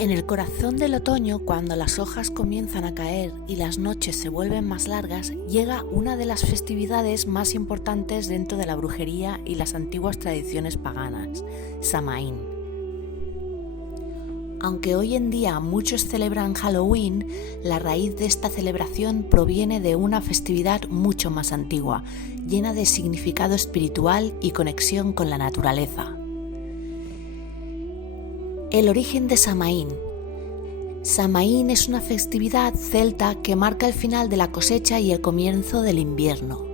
En el corazón del otoño, cuando las hojas comienzan a caer y las noches se vuelven más largas, llega una de las festividades más importantes dentro de la brujería y las antiguas tradiciones paganas, Samaín. Aunque hoy en día muchos celebran Halloween, la raíz de esta celebración proviene de una festividad mucho más antigua, llena de significado espiritual y conexión con la naturaleza. El origen de Samaín. Samaín es una festividad celta que marca el final de la cosecha y el comienzo del invierno.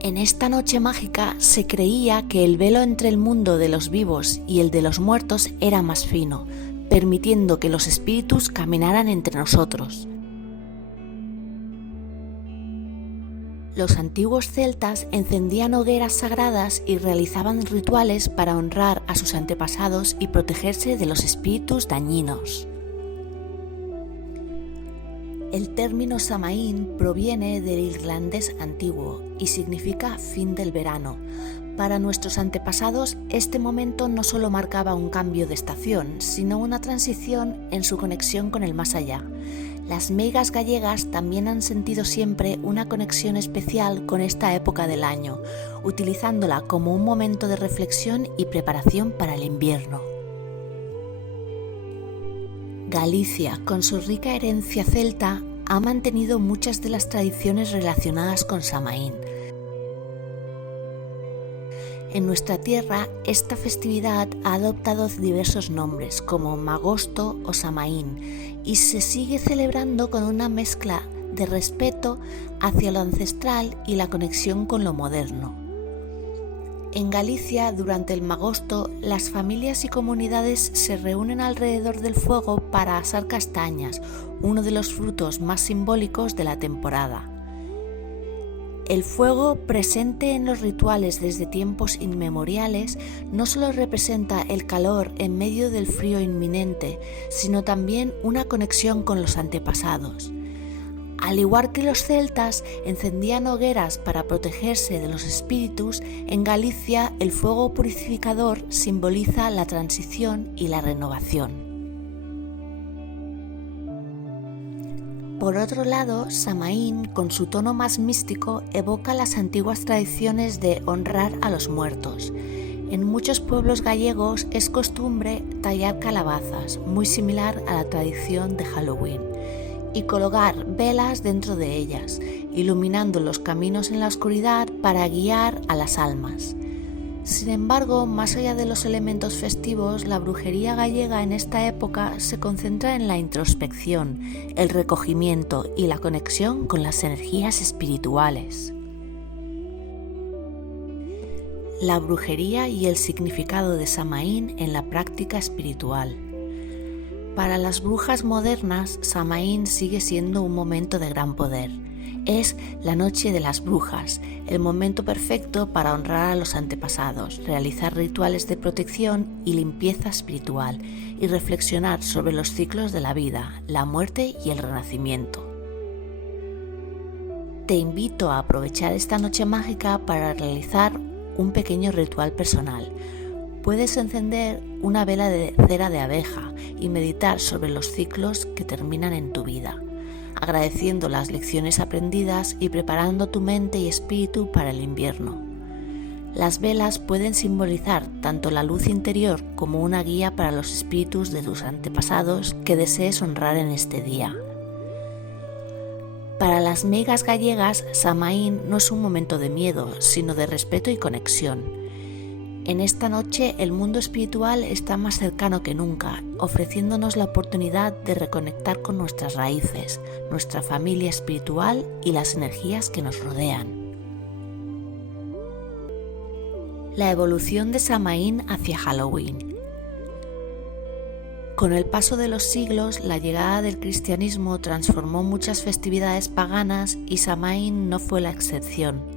En esta noche mágica se creía que el velo entre el mundo de los vivos y el de los muertos era más fino, permitiendo que los espíritus caminaran entre nosotros. Los antiguos celtas encendían hogueras sagradas y realizaban rituales para honrar a sus antepasados y protegerse de los espíritus dañinos. El término Samaín proviene del irlandés antiguo y significa fin del verano. Para nuestros antepasados, este momento no solo marcaba un cambio de estación, sino una transición en su conexión con el más allá. Las meigas gallegas también han sentido siempre una conexión especial con esta época del año, utilizándola como un momento de reflexión y preparación para el invierno. Galicia, con su rica herencia celta, ha mantenido muchas de las tradiciones relacionadas con Samaín. En nuestra tierra, esta festividad ha adoptado diversos nombres, como Magosto o Samaín, y se sigue celebrando con una mezcla de respeto hacia lo ancestral y la conexión con lo moderno. En Galicia, durante el Magosto, las familias y comunidades se reúnen alrededor del fuego para asar castañas, uno de los frutos más simbólicos de la temporada. El fuego, presente en los rituales desde tiempos inmemoriales, no solo representa el calor en medio del frío inminente, sino también una conexión con los antepasados. Al igual que los celtas encendían hogueras para protegerse de los espíritus, en Galicia el fuego purificador simboliza la transición y la renovación. Por otro lado, Samaín, con su tono más místico, evoca las antiguas tradiciones de honrar a los muertos. En muchos pueblos gallegos es costumbre tallar calabazas, muy similar a la tradición de Halloween, y colocar velas dentro de ellas, iluminando los caminos en la oscuridad para guiar a las almas. Sin embargo, más allá de los elementos festivos, la brujería gallega en esta época se concentra en la introspección, el recogimiento y la conexión con las energías espirituales. La brujería y el significado de Samaín en la práctica espiritual. Para las brujas modernas, Samaín sigue siendo un momento de gran poder. Es la noche de las brujas, el momento perfecto para honrar a los antepasados, realizar rituales de protección y limpieza espiritual y reflexionar sobre los ciclos de la vida, la muerte y el renacimiento. Te invito a aprovechar esta noche mágica para realizar un pequeño ritual personal. Puedes encender una vela de cera de abeja y meditar sobre los ciclos que terminan en tu vida, agradeciendo las lecciones aprendidas y preparando tu mente y espíritu para el invierno. Las velas pueden simbolizar tanto la luz interior como una guía para los espíritus de tus antepasados que desees honrar en este día. Para las meigas gallegas, Samaín no es un momento de miedo, sino de respeto y conexión. En esta noche el mundo espiritual está más cercano que nunca, ofreciéndonos la oportunidad de reconectar con nuestras raíces, nuestra familia espiritual y las energías que nos rodean. La evolución de Samaín hacia Halloween. Con el paso de los siglos, la llegada del cristianismo transformó muchas festividades paganas y Samaín no fue la excepción.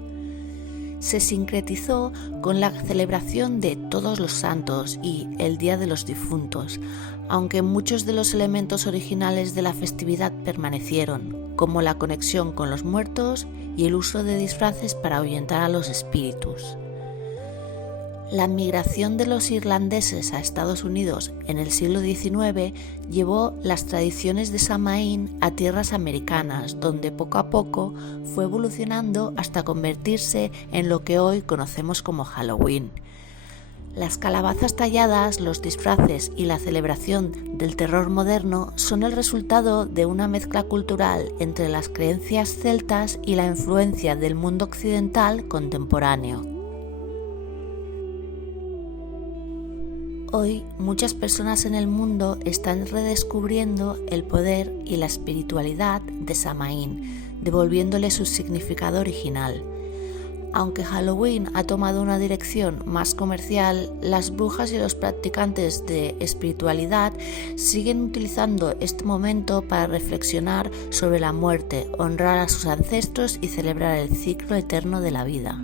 Se sincretizó con la celebración de Todos los Santos y el Día de los Difuntos, aunque muchos de los elementos originales de la festividad permanecieron, como la conexión con los muertos y el uso de disfraces para ahuyentar a los espíritus. La migración de los irlandeses a Estados Unidos en el siglo XIX llevó las tradiciones de Samhain a tierras americanas, donde poco a poco fue evolucionando hasta convertirse en lo que hoy conocemos como Halloween. Las calabazas talladas, los disfraces y la celebración del terror moderno son el resultado de una mezcla cultural entre las creencias celtas y la influencia del mundo occidental contemporáneo. Hoy, muchas personas en el mundo están redescubriendo el poder y la espiritualidad de Samhain, devolviéndole su significado original. Aunque Halloween ha tomado una dirección más comercial, las brujas y los practicantes de espiritualidad siguen utilizando este momento para reflexionar sobre la muerte, honrar a sus ancestros y celebrar el ciclo eterno de la vida.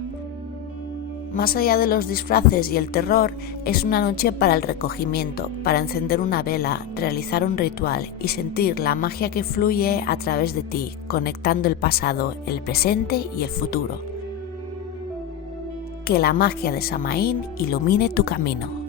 Más allá de los disfraces y el terror, es una noche para el recogimiento, para encender una vela, realizar un ritual y sentir la magia que fluye a través de ti, conectando el pasado, el presente y el futuro. Que la magia de Samhain ilumine tu camino.